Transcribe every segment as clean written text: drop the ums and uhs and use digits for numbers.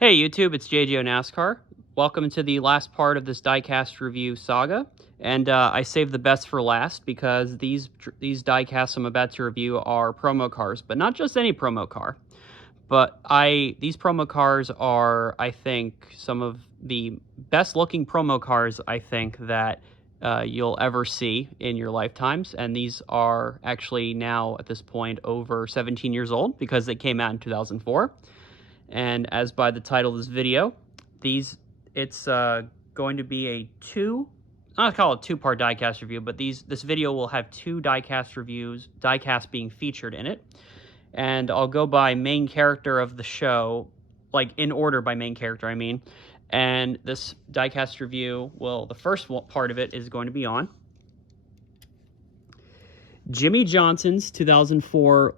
Hey YouTube, it's jgonascar. Welcome to the last part of this diecast review saga. And I saved the best for last because these diecasts I'm about to review are promo cars, but not just any promo car. But these promo cars are, I think, some of the best looking promo cars I think that you'll ever see in your lifetimes. And these are actually now at this point over 17 years old because they came out in 2004. And as by the title of this video, it's going to be a I'll call it two-part diecast review, but this video will have two diecast being featured in it. And I'll go by main character of the show, like in order by main character, I mean. And this diecast review, well, the first part of it is going to be on Jimmie Johnson's 2004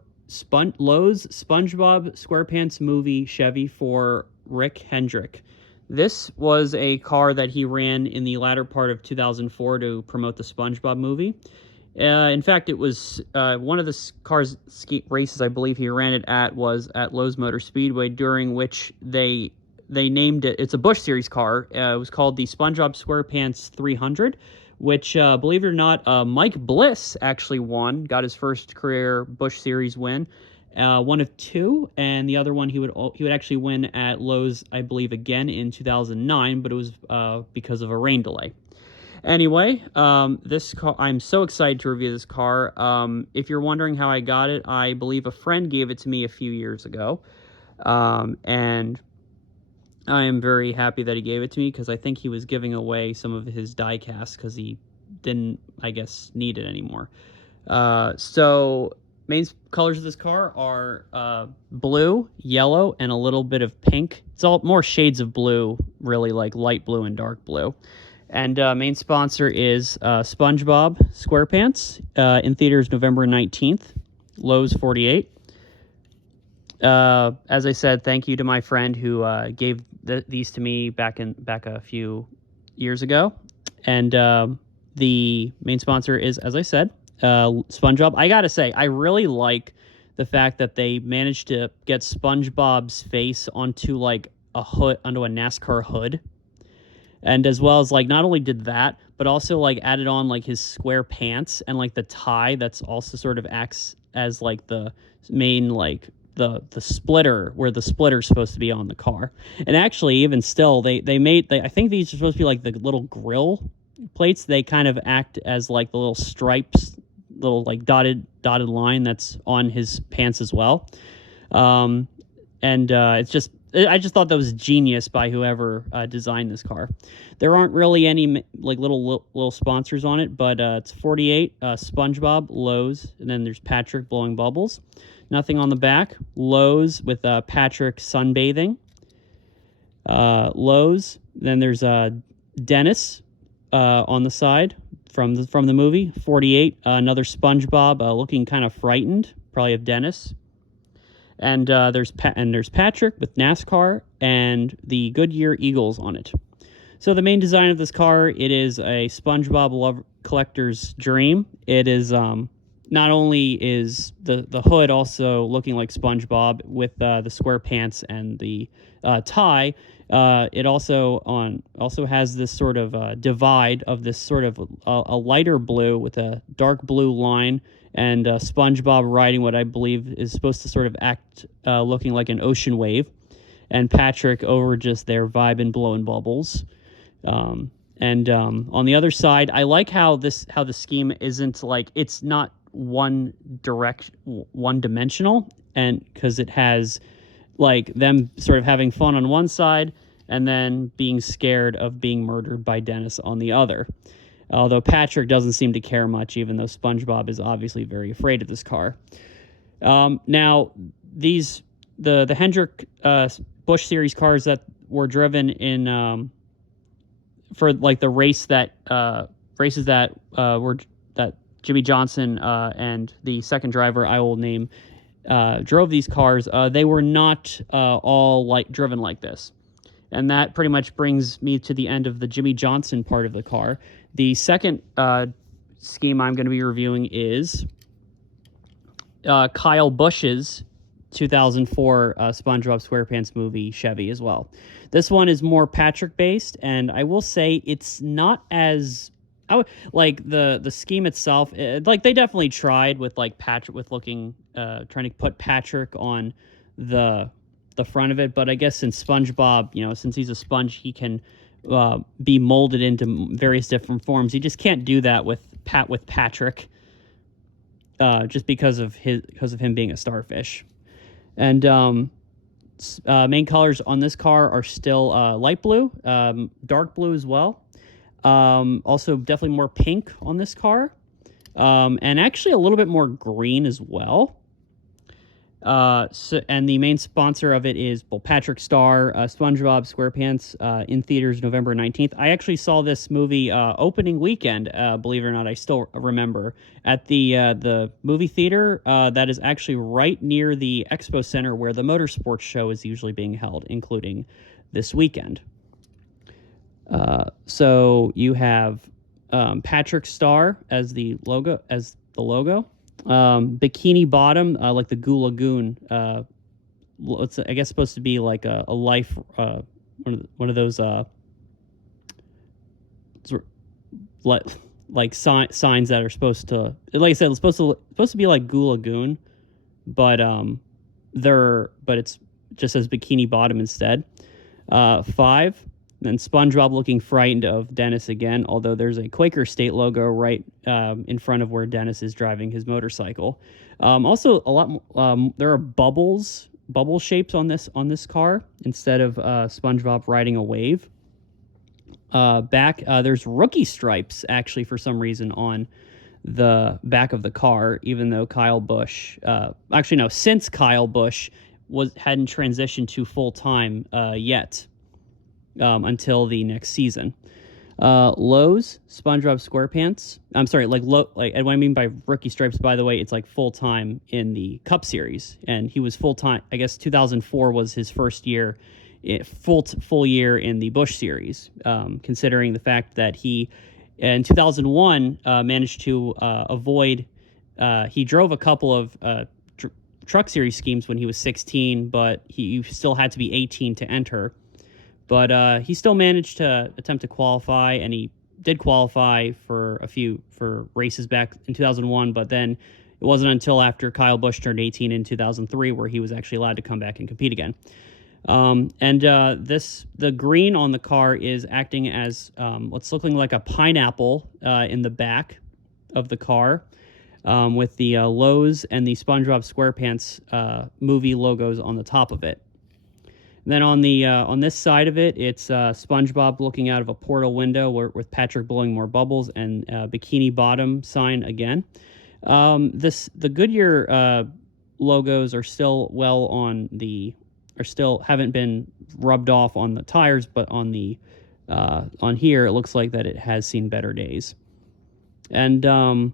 Lowe's SpongeBob SquarePants movie Chevy for Rick Hendrick. This was a car that he ran in the latter part of 2004 to promote the SpongeBob movie. In fact, it was one of the cars races I believe he ran it at was at Lowe's Motor Speedway, during which they named it. It's a Busch Series car. It was called the SpongeBob SquarePants 300. Which, believe it or not, Mike Bliss actually won, got his first career Busch Series win, one of two, and the other one he would actually win at Lowe's, I believe, again in 2009, but it was because of a rain delay. Anyway, this car, I'm so excited to review this car. If you're wondering how I got it, I believe a friend gave it to me a few years ago, and I am very happy that he gave it to me because I think he was giving away some of his diecast because he didn't, I guess, need it anymore. So main colors of this car are blue, yellow, and a little bit of pink. It's all more shades of blue, really, like light blue and dark blue. And main sponsor is SpongeBob SquarePants, in theaters November 19th, Lowe's 48. As I said, thank you to my friend who gave these to me back a few years ago. And the main sponsor is, as I said, SpongeBob. I gotta say, I really like the fact that they managed to get SpongeBob's face onto like a hood, onto a NASCAR hood. And as well as, like, not only did that, but also, like, added on, like, his square pants and, like, the tie that's also sort of acts as, like, the main, like, the splitter, where the splitter's supposed to be on the car. And actually, even still, I think these are supposed to be, like, the little grill plates. They kind of act as, like, the little stripes, little, like, dotted line that's on his pants as well. It's just... I just thought that was genius by whoever designed this car. There aren't really any like little sponsors on it, but it's 48, SpongeBob, Lowe's, and then there's Patrick blowing bubbles. Nothing on the back. Lowe's with Patrick sunbathing. Lowe's. Then there's Dennis on the side from the movie. 48, another SpongeBob looking kind of frightened, probably of Dennis. And there's Patrick with NASCAR and the Goodyear Eagles on it. So the main design of this car, it is a SpongeBob collector's dream. It is not only is the hood also looking like SpongeBob with the square pants and the tie. It also has this sort of divide of this sort of a lighter blue with a dark blue line. And SpongeBob riding what I believe is supposed to sort of act looking like an ocean wave, and Patrick over just their vibe and blowing bubbles. On the other side, I like how the scheme isn't like, it's not one dimensional, and because it has like them sort of having fun on one side and then being scared of being murdered by Dennis on the other. Although Patrick doesn't seem to care much, even though SpongeBob is obviously very afraid of this car. Now, the Hendrick Busch Series cars that were driven in for like the races that Jimmie Johnson and the second driver I will name drove these cars. They were not all driven like this. And that pretty much brings me to the end of the Jimmie Johnson part of the car. The second scheme I'm going to be reviewing is Kyle Busch's 2004 SpongeBob SquarePants movie Chevy as well. This one is more Patrick based, and I will say it's not as like the scheme itself. Like they definitely tried with like Patrick with looking trying to put Patrick on the front of it, but I guess since SpongeBob, since he's a sponge, he can be molded into various different forms. You just can't do that with Patrick, just because of him being a starfish. And main colors on this car are still light blue, dark blue as well. Also, definitely more pink on this car, and actually a little bit more green as well. And the main sponsor of it is Patrick Star, SpongeBob SquarePants, in theaters November 19th. I actually saw this movie opening weekend, believe it or not. I still remember, at the movie theater that is actually right near the Expo Center where the motorsports show is usually being held, including this weekend. So you have Patrick Star as the logo. Bikini Bottom, like the Goo Lagoon. It's, I guess, supposed to be like a life, one of those like signs that are supposed to, like I said, it's supposed to be like Goo Lagoon, but it's just says Bikini Bottom instead. 5. Then SpongeBob looking frightened of Dennis again, although there's a Quaker State logo right in front of where Dennis is driving his motorcycle. Also, a lot there are bubble shapes on this car instead of SpongeBob riding a wave. Back there's rookie stripes actually for some reason on the back of the car, even though Kyle Busch, since Kyle Busch hadn't transitioned to full time yet. Until the next season. Lowe's, SpongeBob SquarePants. I'm sorry, and what I mean by rookie stripes, by the way, it's like full time in the Cup Series, and he was full time. I guess 2004 was his first year, full year in the Busch Series. Considering the fact that he, in 2001, managed to avoid. He drove a couple of Truck Series schemes when he was 16, but he still had to be 18 to enter. But he still managed to attempt to qualify, and he did qualify for races back in 2001, but then it wasn't until after Kyle Busch turned 18 in 2003 where he was actually allowed to come back and compete again. The green on the car is acting as what's looking like a pineapple in the back of the car, with the Lowe's and the SpongeBob SquarePants movie logos on the top of it. Then on this side of it, it's SpongeBob looking out of a portal window with Patrick blowing more bubbles, and Bikini Bottom sign again. The Goodyear logos are still haven't been rubbed off on the tires, but on here it looks like that it has seen better days. And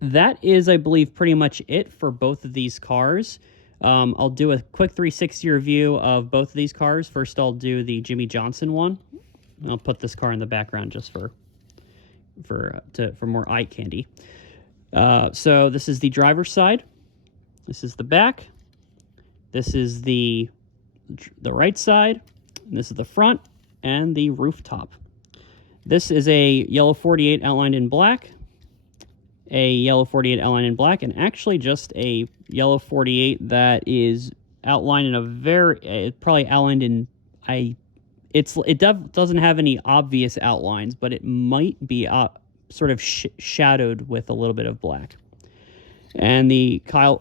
that is, I believe, pretty much it for both of these cars. I'll do a quick 360 review of both of these cars. First, I'll do the Jimmie Johnson one. I'll put this car in the background just for more eye candy. So this is the driver's side. This is the back. This is the right side. And this is the front and the rooftop. This is a yellow 48 outlined in black. A yellow 48 outlined in black, and actually just a yellow 48 that is outlined in probably outlined in, doesn't have any obvious outlines, but it might be sort of shadowed with a little bit of black. And the Kyle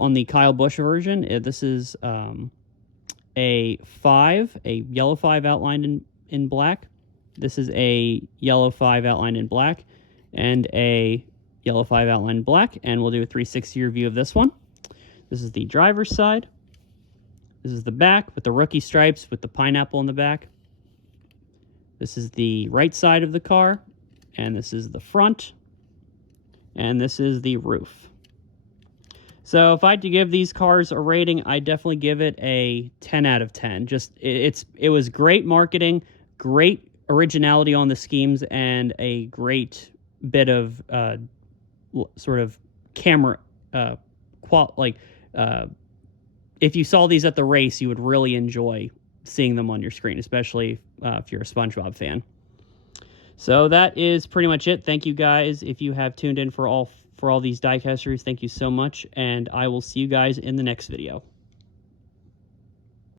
Busch version, this is a yellow 5 outlined in black. This is a yellow 5 outlined in black, and a yellow 5 outlined in black, and we'll do a 360 review of this one. This is the driver's side. This is the back with the rookie stripes with the pineapple in the back. This is the right side of the car, and this is the front, and this is the roof. So if I had to give these cars a rating, I definitely give it a 10 out of 10. Just it was great marketing, great originality on the schemes, and a great bit of sort of camera if you saw these at the race, you would really enjoy seeing them on your screen, especially if you're a SpongeBob fan. So that is pretty much it. Thank you guys. If you have tuned in for all these diecasters, thank you so much, and I will see you guys in the next video.